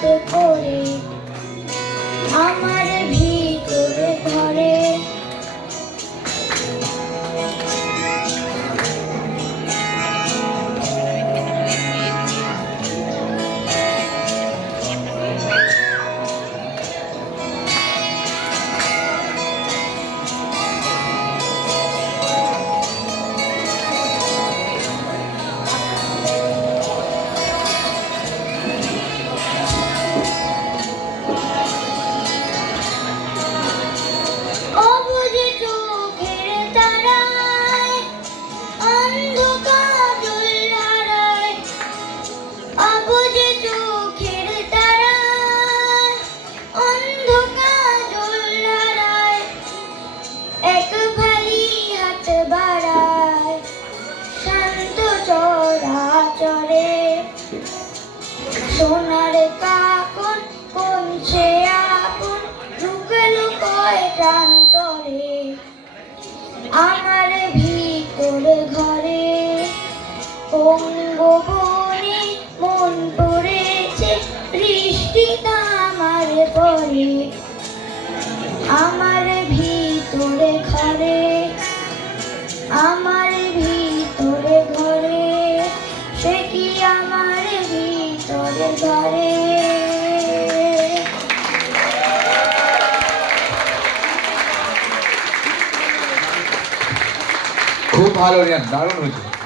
হাতে করে আমার ভিতরে ঘরে। সোনার কাকন কোনছে আপন লুকে লুকোয় প্রান্তরে আমার ভিতরে ঘরে। অঙ্গবনে মন পড়েছে বৃষ্টিটা আমার পরে আমার ভিতরে ঘরে আমার ভিতরে ঘরে। সে কি আমার ভিতরে ঘরে। খুব ভালো রিয়া, দারুণ হয়েছে।